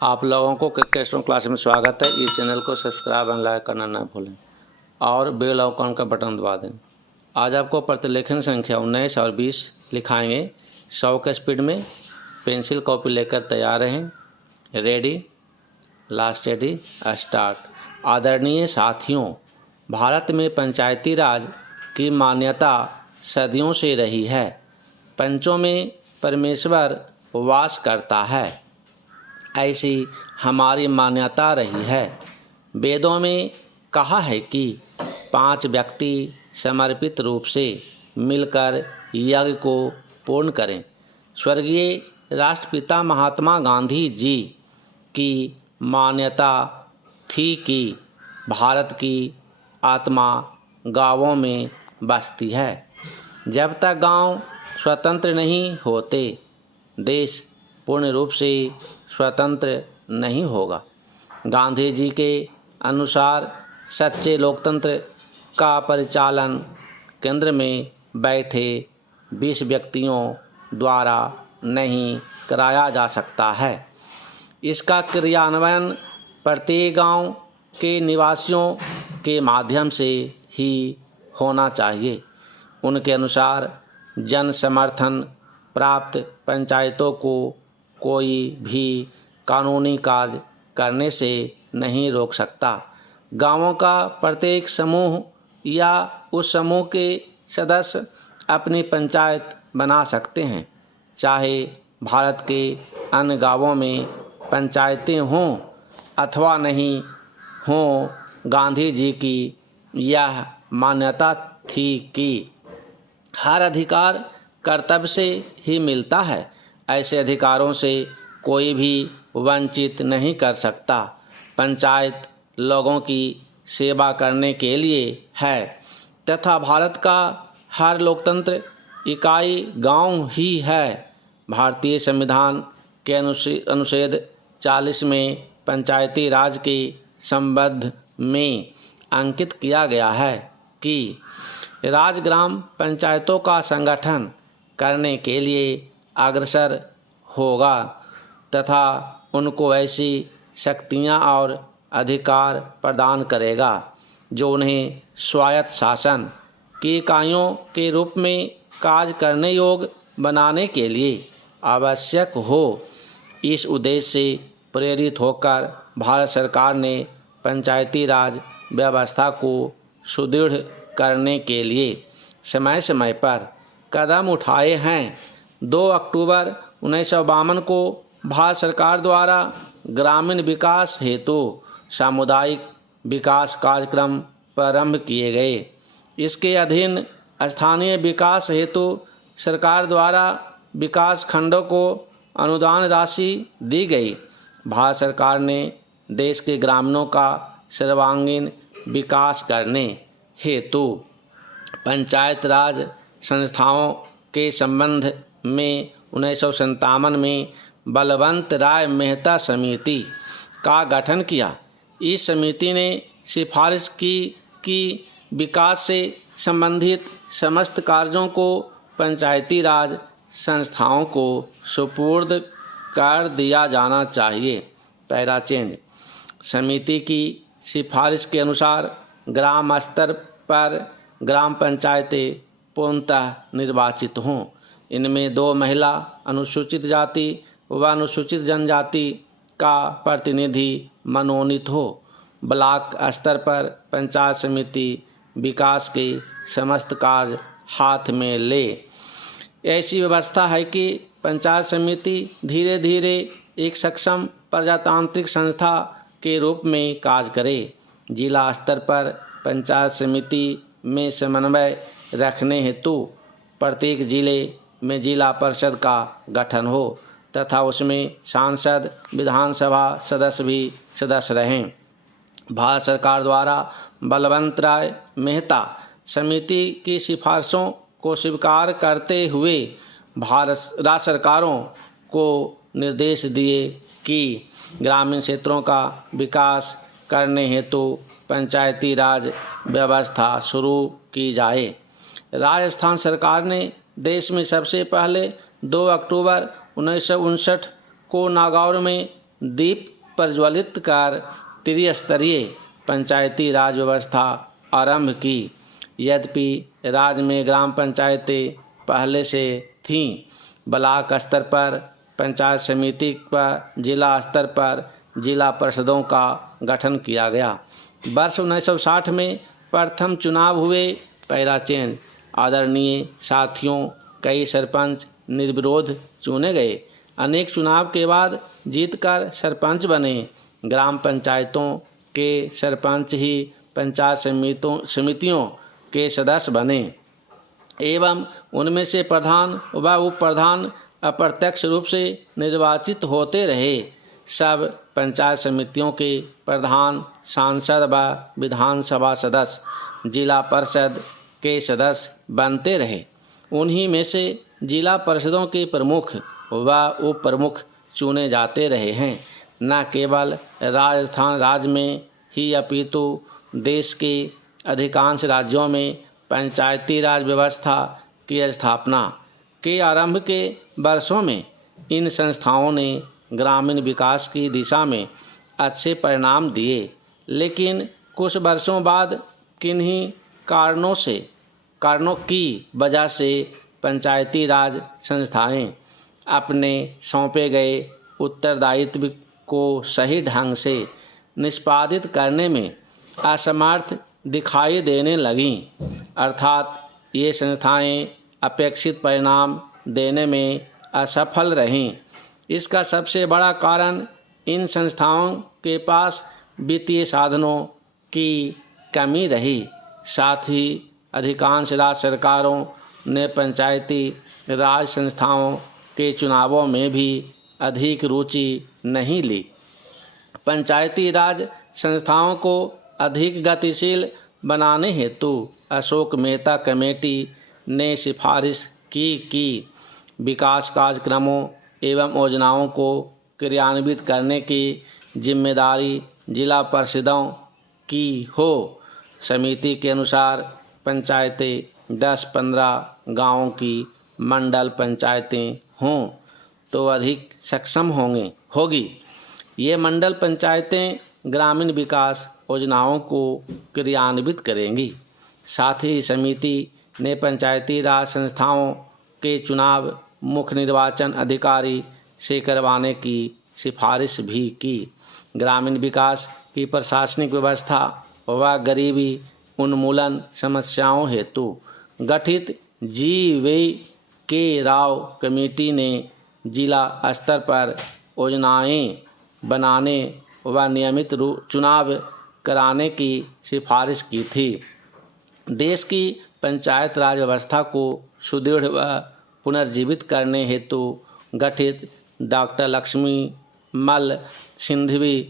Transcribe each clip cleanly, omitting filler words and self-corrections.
आप लोगों को क्रिकेट क्लास में स्वागत है। इस चैनल को सब्सक्राइब एंड लाइक करना न भूलें और बेल आइकन का बटन दबा दें। आज आपको प्रतिलेखन संख्या 19 और 20 लिखाएंगे 100 के स्पीड में। पेंसिल कॉपी लेकर तैयार रहें। Ready, last ready, start. आदरणीय साथियों, भारत में पंचायती राज की मान्यता सदियों से रही है। पंचों में परमेश्वर वास करता है, ऐसी हमारी मान्यता रही है। वेदों में कहा है कि 5 व्यक्ति समर्पित रूप से मिलकर यज्ञ को पूर्ण करें। स्वर्गीय राष्ट्रपिता महात्मा गांधी जी की मान्यता थी कि भारत की आत्मा गांवों में बसती है। जब तक गांव स्वतंत्र नहीं होते, देश पूर्ण रूप से स्वतंत्र नहीं होगा। गांधी जी के अनुसार सच्चे लोकतंत्र का परिचालन केंद्र में बैठे 20 व्यक्तियों द्वारा नहीं कराया जा सकता है। इसका क्रियान्वयन प्रत्येक गांव के निवासियों के माध्यम से ही होना चाहिए। उनके अनुसार जन समर्थन प्राप्त पंचायतों को कोई भी कानूनी कार्य करने से नहीं रोक सकता। गांवों का प्रत्येक समूह या उस समूह के सदस्य अपनी पंचायत बना सकते हैं, चाहे भारत के अन्य गांवों में पंचायतें हों अथवा नहीं हों। गांधी जी की यह मान्यता थी कि हर अधिकार कर्तव्य से ही मिलता है। ऐसे अधिकारों से कोई भी वंचित नहीं कर सकता। पंचायत लोगों की सेवा करने के लिए है तथा भारत का हर लोकतंत्र इकाई गांव ही है। भारतीय संविधान के अनुच्छेद 40 में पंचायती राज के संबंध में अंकित किया गया है कि राजग्राम पंचायतों का संगठन करने के लिए अग्रसर होगा तथा उनको ऐसी शक्तियां और अधिकार प्रदान करेगा जो उन्हें स्वायत्त शासन की इकाइयों के रूप में कार्य करने योग्य बनाने के लिए आवश्यक हो। इस उद्देश्य से प्रेरित होकर भारत सरकार ने पंचायती राज व्यवस्था को सुदृढ़ करने के लिए समय समय पर कदम उठाए हैं। 2 अक्टूबर 1952 को भारत सरकार द्वारा ग्रामीण विकास हेतु सामुदायिक विकास कार्यक्रम प्रारंभ किए गए। इसके अधीन स्थानीय विकास हेतु सरकार द्वारा विकास खंडों को अनुदान राशि दी गई। भारत सरकार ने देश के ग्रामीणों का सर्वांगीण विकास करने हेतु पंचायत राज संस्थाओं के संबंध में 1957 में बलवंत राय मेहता समिति का गठन किया। इस समिति ने सिफारिश की कि विकास से संबंधित समस्त कार्यों को पंचायती राज संस्थाओं को सुपुर्द कर दिया जाना चाहिए। Para change. समिति की सिफारिश के अनुसार ग्राम स्तर पर ग्राम पंचायतें पूर्णतः निर्वाचित हों। इनमें 2 महिला, अनुसूचित जाति व अनुसूचित जनजाति का प्रतिनिधि मनोनीत हो। ब्लॉक स्तर पर पंचायत समिति विकास के समस्त कार्य हाथ में ले। ऐसी व्यवस्था है कि पंचायत समिति धीरे धीरे एक सक्षम प्रजातांत्रिक संस्था के रूप में कार्य करे। जिला स्तर पर पंचायत समिति में समन्वय रखने हेतु प्रत्येक जिले में जिला परिषद का गठन हो तथा उसमें सांसद, विधानसभा सदस्य भी सदस्य रहें। भारत सरकार द्वारा बलवंत राय मेहता समिति की सिफारिशों को स्वीकार करते हुए भारत राज्य सरकारों को निर्देश दिए कि ग्रामीण क्षेत्रों का विकास करने हेतु पंचायती राज व्यवस्था शुरू की जाए। राजस्थान सरकार ने देश में सबसे पहले 2 अक्टूबर 1959 को नागौर में दीप प्रज्वलित कर त्रिस्तरीय पंचायती राज व्यवस्था आरंभ की। यद्यपि राज्य में ग्राम पंचायतें पहले से थीं, ब्लॉक स्तर पर पंचायत समिति पर जिला स्तर पर जिला परिषदों का गठन किया गया। वर्ष 1960 में प्रथम चुनाव हुए। पैराचेन आदरणीय साथियों, कई सरपंच निर्विरोध चुने गए। अनेक चुनाव के बाद जीतकर सरपंच बने। ग्राम पंचायतों के सरपंच ही पंचायत समितियों के सदस्य बने एवं उनमें से प्रधान व उप प्रधान अप्रत्यक्ष रूप से निर्वाचित होते रहे। सब पंचायत समितियों के प्रधान सांसद व विधानसभा सदस्य जिला परिषद के सदस्य बनते रहे। उन्हीं में से जिला परिषदों के प्रमुख व उप प्रमुख चुने जाते रहे हैं। न केवल राजस्थान राज्य में ही अपितु देश के अधिकांश राज्यों में पंचायती राज व्यवस्था की स्थापना के आरंभ के वर्षों में इन संस्थाओं ने ग्रामीण विकास की दिशा में अच्छे परिणाम दिए। लेकिन कुछ वर्षों बाद किन्हीं कारणों की वजह से पंचायती राज संस्थाएं अपने सौंपे गए उत्तरदायित्व को सही ढंग से निष्पादित करने में असमर्थ दिखाई देने लगीं, अर्थात ये संस्थाएं अपेक्षित परिणाम देने में असफल रहीं। इसका सबसे बड़ा कारण इन संस्थाओं के पास वित्तीय साधनों की कमी रही। साथ ही अधिकांश राज्य सरकारों ने पंचायती राज संस्थाओं के चुनावों में भी अधिक रुचि नहीं ली। पंचायती राज संस्थाओं को अधिक गतिशील बनाने हेतु अशोक मेहता कमेटी ने सिफारिश की कि विकास कार्यक्रमों एवं योजनाओं को क्रियान्वित करने की जिम्मेदारी जिला परिषदों की हो। समिति के अनुसार पंचायतें 10-15 गाँवों की मंडल पंचायतें हों तो अधिक सक्षम होगी। ये मंडल पंचायतें ग्रामीण विकास योजनाओं को क्रियान्वित करेंगी। साथ ही समिति ने पंचायती राज संस्थाओं के चुनाव मुख्य निर्वाचन अधिकारी से करवाने की सिफारिश भी की। ग्रामीण विकास की प्रशासनिक व्यवस्था व गरीबी उन्मूलन समस्याओं हेतु गठित जी.वी.के. राव कमेटी ने जिला स्तर पर योजनाएं बनाने व नियमित चुनाव कराने की सिफारिश की थी। देश की पंचायत राज व्यवस्था को सुदृढ़ व पुनर्जीवित करने हेतु गठित डॉक्टर लक्ष्मीमल सिंघवी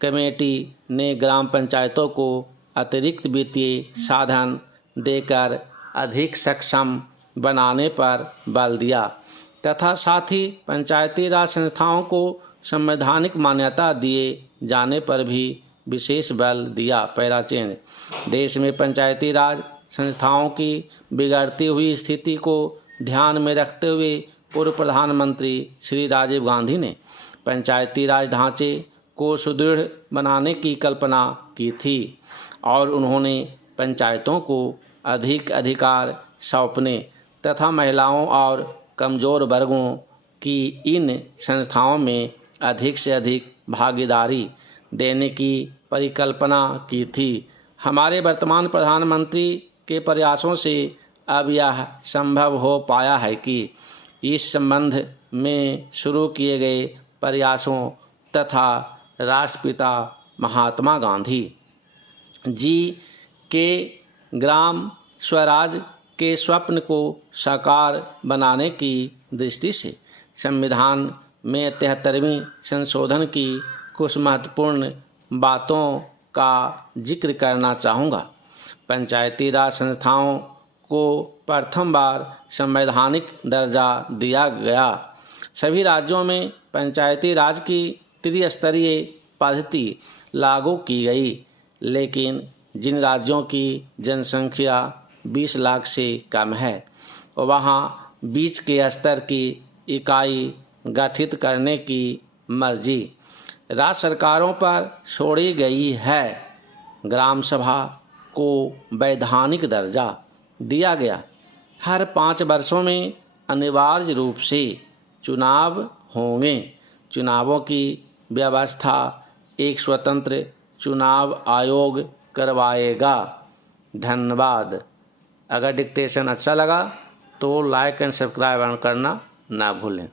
कमेटी ने ग्राम पंचायतों को अतिरिक्त वित्तीय साधन देकर अधिक सक्षम बनाने पर बल दिया तथा साथ ही पंचायती राज संस्थाओं को संवैधानिक मान्यता दिए जाने पर भी विशेष बल दिया। पैराचेन देश में पंचायती राज संस्थाओं की बिगड़ती हुई स्थिति को ध्यान में रखते हुए पूर्व प्रधानमंत्री श्री राजीव गांधी ने पंचायती राज ढांचे को सुदृढ़ बनाने की कल्पना की थी और उन्होंने पंचायतों को अधिक अधिकार सौंपने तथा महिलाओं और कमज़ोर वर्गों की इन संस्थाओं में अधिक से अधिक भागीदारी देने की परिकल्पना की थी। हमारे वर्तमान प्रधानमंत्री के प्रयासों से अब यह संभव हो पाया है कि इस संबंध में शुरू किए गए प्रयासों तथा राष्ट्रपिता महात्मा गांधी जी के ग्राम स्वराज के स्वप्न को साकार बनाने की दृष्टि से संविधान में 73वें संशोधन की कुछ महत्वपूर्ण बातों का जिक्र करना चाहूँगा। पंचायती राज संस्थाओं को प्रथम बार संवैधानिक दर्जा दिया गया। सभी राज्यों में पंचायती राज की त्रिस्तरीय पद्धति लागू की गई, लेकिन जिन राज्यों की जनसंख्या 20 लाख से कम है वहाँ बीच के स्तर की इकाई गठित करने की मर्जी राज्य सरकारों पर छोड़ी गई है। ग्राम सभा को वैधानिक दर्जा दिया गया। हर 5 वर्षों में अनिवार्य रूप से चुनाव होंगे। चुनावों की व्यवस्था एक स्वतंत्र चुनाव आयोग करवाएगा। धन्यवाद। अगर डिक्टेशन अच्छा लगा तो लाइक एंड सब्सक्राइब करना ना भूलें।